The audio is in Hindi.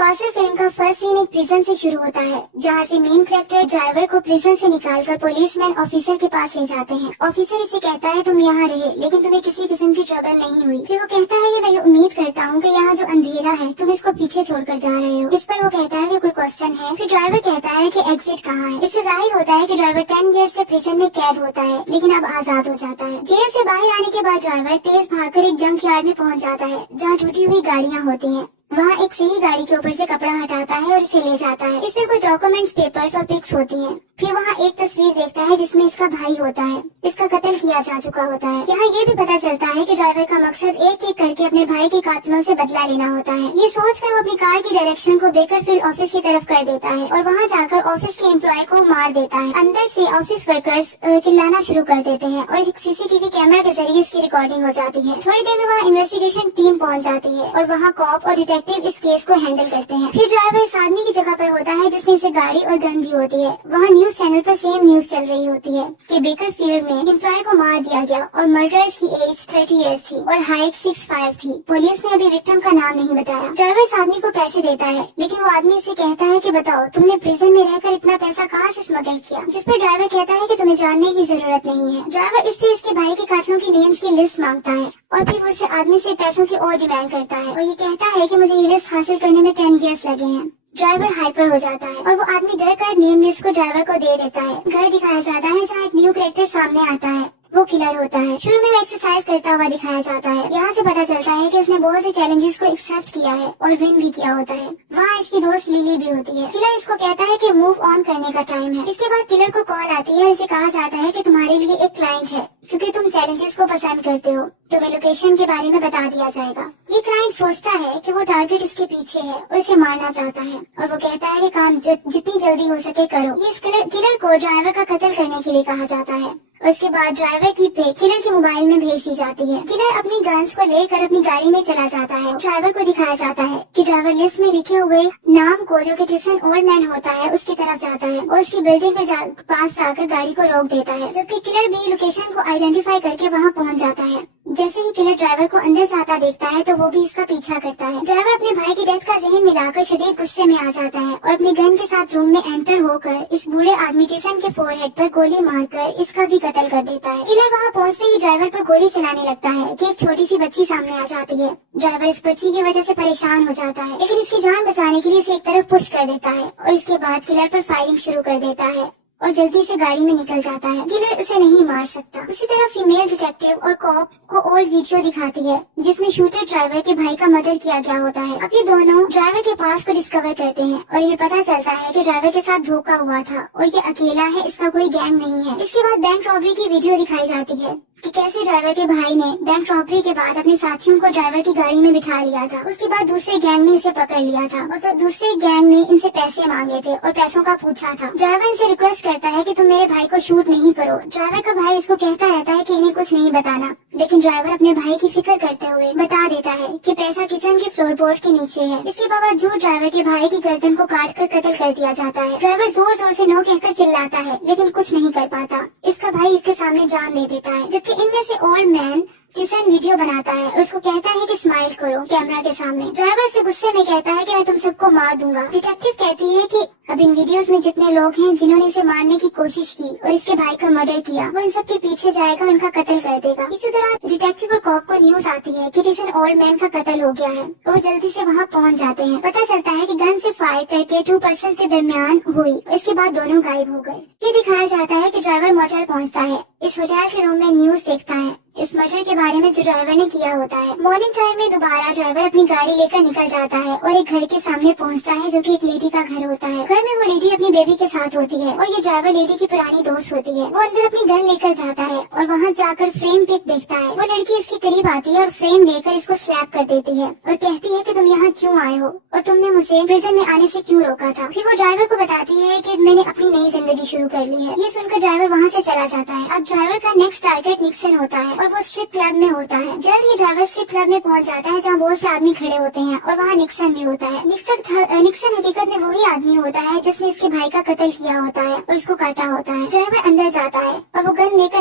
फास्टर फिल्म का फर्स्ट सीन एक प्रिजन से शुरू होता है, जहाँ से मेन कैरेक्टर ड्राइवर को प्रिजन से निकालकर पुलिसमैन ऑफिसर के पास ले जाते हैं। ऑफिसर इसे कहता है तुम यहाँ रहे, लेकिन तुम्हें किसी किस्म की ट्रबल नहीं हुई। फिर वो कहता है कि मैं उम्मीद करता हूँ कि यहाँ जो अंधेरा है तुम इसको पीछे छोड़कर जा रहे हो। इस पर वो कहता है कि कोई क्वेश्चन है। फिर ड्राइवर कहता है कि एग्जिट कहाँ है। इससे जाहिर होता है कि ड्राइवर 10 ईयर्स से प्रिजन में कैद होता है, लेकिन अब आजाद हो जाता है। जेल से बाहर आने के बाद ड्राइवर तेज भागकर एक जंक यार्ड में पहुँच जाता है, जहाँ टूटी हुई गाड़ियाँ होती है। वहाँ एक सही गाड़ी के ऊपर से कपड़ा हटाता है और इसे ले जाता है। इसमें कुछ डॉक्यूमेंट्स, पेपर्स और पिक्स होती हैं। फिर वहाँ एक तस्वीर देखता है जिसमें इसका भाई होता है। इसका कत्ल किया जा चुका होता है। यहाँ ये भी पता चलता है कि ड्राइवर का मकसद एक एक करके अपने भाई के कातिलों से बदला लेना होता है। ये सोचकर वो अपनी कार की डायरेक्शन को बेकरफील्ड ऑफिस की तरफ कर देता है और वहाँ जाकर ऑफिस के एम्प्लॉय को मार देता है। अंदर से ऑफिस वर्कर्स चिल्लाना शुरू कर देते हैं और एक सीसीटीवी कैमरा के जरिए इसकी रिकॉर्डिंग हो जाती है। थोड़ी देर में वहाँ इन्वेस्टिगेशन टीम पहुँच जाती है और वहाँ कॉप और डिटेक्टिव इस केस को हैंडल करते हैं। फिर ड्राइवर इस आदमी की जगह पर होता है जिसमें इसे गाड़ी और गन दी होती है। वहाँ न्यूज चैनल पर सेम न्यूज चल रही होती है कि बेकरफील्ड में एम्प्लॉय को मार दिया गया और मर्डरर्स की एज 30 इयर्स थी और हाइट 6'5" थी। पुलिस ने अभी विक्टिम का नाम नहीं बताया। ड्राइवर इस आदमी को पैसे देता है, लेकिन वो आदमी इसे कहता है कि बताओ तुमने प्रिजन में रहकर इतना पैसा कहाँ से स्मगल किया। जिस पर ड्राइवर कहता है कि तुम्हें जानने की जरूरत नहीं है। ड्राइवर इससे इसके भाई के कातिलों की नेम्स की लिस्ट मांगता है और फिर उससे आदमी से पैसों की और डिमांड करता है और ये कहता है कि मुझे ये लिस्ट हासिल करने में 10 ईयर्स लगे हैं। ड्राइवर हाइपर हो जाता है और वो आदमी डर कर नेम लिस्ट को ड्राइवर को दे देता है। घर दिखाया जाता है जहाँ एक न्यू कैरेक्टर सामने आता है। वो किलर होता है। शुरू में वो एक्सरसाइज करता हुआ दिखाया जाता है। यहाँ से पता चलता है कि उसने बहुत से चैलेंजेस को एक्सेप्ट किया है और विन भी किया होता है। वहाँ इसकी दोस्त लिली भी होती है। किलर इसको कहता है कि मूव ऑन करने का टाइम है। इसके बाद किलर को कॉल आती है और इसे कहा जाता है कि तुम्हारे लिए एक क्लाइंट है, क्योंकि तुम चैलेंजेस को पसंद करते हो, तुम्हें लोकेशन के बारे में बता दिया जाएगा। ये क्लाइंट सोचता है कि वो टारगेट इसके पीछे है और इसे मारना चाहता है और वो कहता है कि काम जितनी जल्दी हो सके करो। ये इस किलर को ड्राइवर का कत्ल करने के लिए कहा जाता है और इसके बाद ड्राइवर की पे किलर के मोबाइल में भेज दी जाती है। किलर अपनी गन्स को लेकर अपनी गाड़ी में चला जाता है। ड्राइवर को दिखाया जाता है कि ड्राइवर लिस्ट में लिखे हुए नाम को, जो कि टिसन ओल्ड मैन होता है, उसकी तरफ जाता है और उसकी बिल्डिंग के पास जाकर गाड़ी को रोक देता है, जबकि किलर भी लोकेशन को आइडेंटिफाई करके वहाँ पहुँच जाता है। जैसे ही किलर ड्राइवर को अंदर जाता देखता है तो वो भी इसका पीछा करता है। ड्राइवर अपने भाई की डेथ का जहन मिलाकर शदीद गुस्से में आ जाता है और अपनी गन के साथ रूम में एंटर होकर इस बूढ़े आदमी टिसन के फोरहेड पर गोली मारकर इसका भी कत्ल कर देता है। किलर वहाँ पहुँचते ही ड्राइवर पर गोली चलाने लगता है कि एक छोटी सी बच्ची सामने आ जाती है। ड्राइवर इस बच्ची की वजह से परेशान हो जाता है, लेकिन इसकी जान बचाने के लिए इसे एक तरफ पुश कर देता है और इसके बाद किलर पर फायरिंग शुरू कर देता है और जल्दी से गाड़ी में निकल जाता है। किलर उसे नहीं मार सकता। उसी तरह फीमेल डिटेक्टिव और कॉप को ओल्ड वीडियो दिखाती है जिसमें शूटर ड्राइवर के भाई का मर्डर किया गया होता है। अब ये दोनों ड्राइवर के पास को डिस्कवर करते हैं और ये पता चलता है कि ड्राइवर के साथ धोखा हुआ था और ये अकेला है, इसका कोई गैंग नहीं है। इसके बाद बैंक रॉबरी की वीडियो दिखाई जाती है कि कैसे ड्राइवर के भाई ने बैंक रॉबरी के बाद अपने साथियों को ड्राइवर की गाड़ी में बिठा लिया था। उसके बाद दूसरे गैंग ने इसे पकड़ लिया था और तो दूसरे गैंग ने इनसे पैसे मांगे थे और पैसों का पूछा था। ड्राइवर इनसे रिक्वेस्ट करता है कि तुम मेरे भाई को शूट नहीं करो। ड्राइवर का भाई इसको कहता रहता है कि इन्हें कुछ नहीं बताना, लेकिन ड्राइवर अपने भाई की फिक्र करते हुए बता देता है कि पैसा किचन के फ्लोरबोर्ड के नीचे है। इसके बावजूद ड्राइवर के भाई की गर्दन को काट कर कत्ल कर दिया जाता है। ड्राइवर जोर जोर से नो कहकर चिल्लाता है, लेकिन कुछ नहीं कर पाता। इसका भाई इसके सामने जान दे देता है, जबकि इनमें से ओल्ड मैन टिसन वीडियो बनाता है और उसको कहता है कि स्माइल करो कैमरा के सामने। ड्राइवर से गुस्से में कहता है कि मैं तुम सबको मार दूंगा। डिटेक्टिव कहती है कि अब इन वीडियोस में जितने लोग हैं जिन्होंने इसे मारने की कोशिश की और इसके भाई का मर्डर किया, वो इन सब के पीछे जाएगा और इनका कत्ल कर देगा। इसी तरह डिटेक्टिव और कॉप को न्यूज आती है कि टिसन ओल्ड मैन का कत्ल हो गया है और वो जल्दी से वहाँ पहुँच जाते हैं। पता चलता है कि गन से फायर करके 2 पर्सन के दरमियान हुई। इसके बाद दोनों गायब हो गए। फिर दिखाया जाता है कि ड्राइवर मोटेल पहुँचता है। इस होटल के रूम में न्यूज देखता है इस मर्डर के बारे में जो ड्राइवर ने किया होता है। मॉर्निंग टाइम में दोबारा ड्राइवर अपनी गाड़ी लेकर निकल जाता है और एक घर के सामने पहुंचता है जो कि एक लेडी का घर होता है। घर में वो लेडी अपनी बेबी के साथ होती है और ये ड्राइवर लेडी की पुरानी दोस्त होती है। वो अंदर अपनी गन लेकर जाता है और वहाँ जाकर फ्रेम पिक देखता है। वो लड़की इसके करीब आती है और फ्रेम लेकर इसको स्लैप कर देती है और कहती है कि तुम यहाँ क्यों आए हो और तुमने मुझे प्रिजन में आने से क्यों रोका था। फिर वो ड्राइवर को बताती है कि मैंने अपनी नई जिंदगी शुरू कर ली है। ये सुनकर ड्राइवर वहाँ से चला जाता है। अब ड्राइवर का नेक्स्ट टारगेट निक्सन होता है और वो स्ट्रिप क्लब में होता है। जल्द ही ड्राइवर स्ट्रिप क्लब में पहुंच जाता है जहाँ बहुत से आदमी खड़े होते हैं और वहाँ निक्सन भी होता है। निक्सन हकीकत में वही आदमी होता है जिसने इसके भाई का कत्ल किया होता है और उसको काटा होता है। ड्राइवर अंदर जाता है और वो गन लेकर